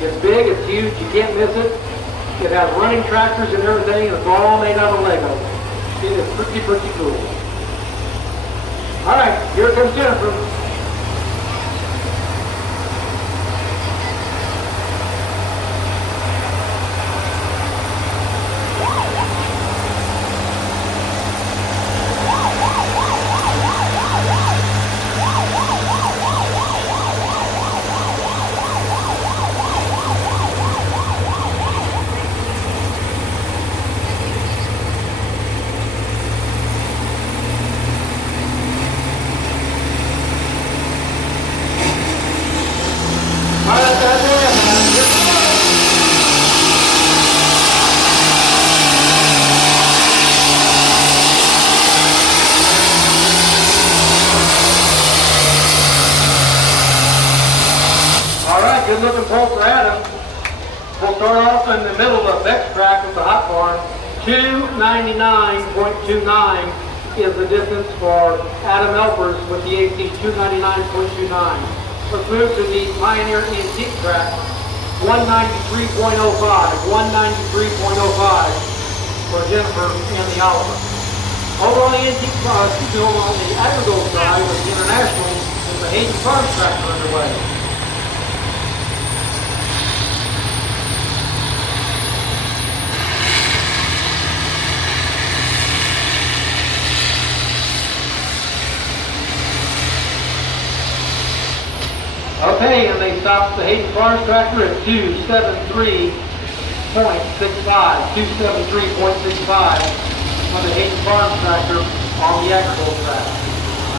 It's big, it's huge, you can't miss it. It has running tractors and everything, and it's all made out of Lego. It is pretty cool. All right, here comes Jennifer. Good looking pole for Adam. We'll start off in the middle of Beck's track with the hot bar. 299.29 is the distance for Adam Elpers with the AC 299.29. Let's move to the Pioneer Antique track. 193.05. 193.05 for Jennifer and the Oliver. Over on the antique over on the Agrigold side with the International is the Hayden Farms tractor underway. Okay, and they stopped the Hayden Farms tractor at 273.65. 273.65 on the Hayden Farms tractor on the Agrigold track.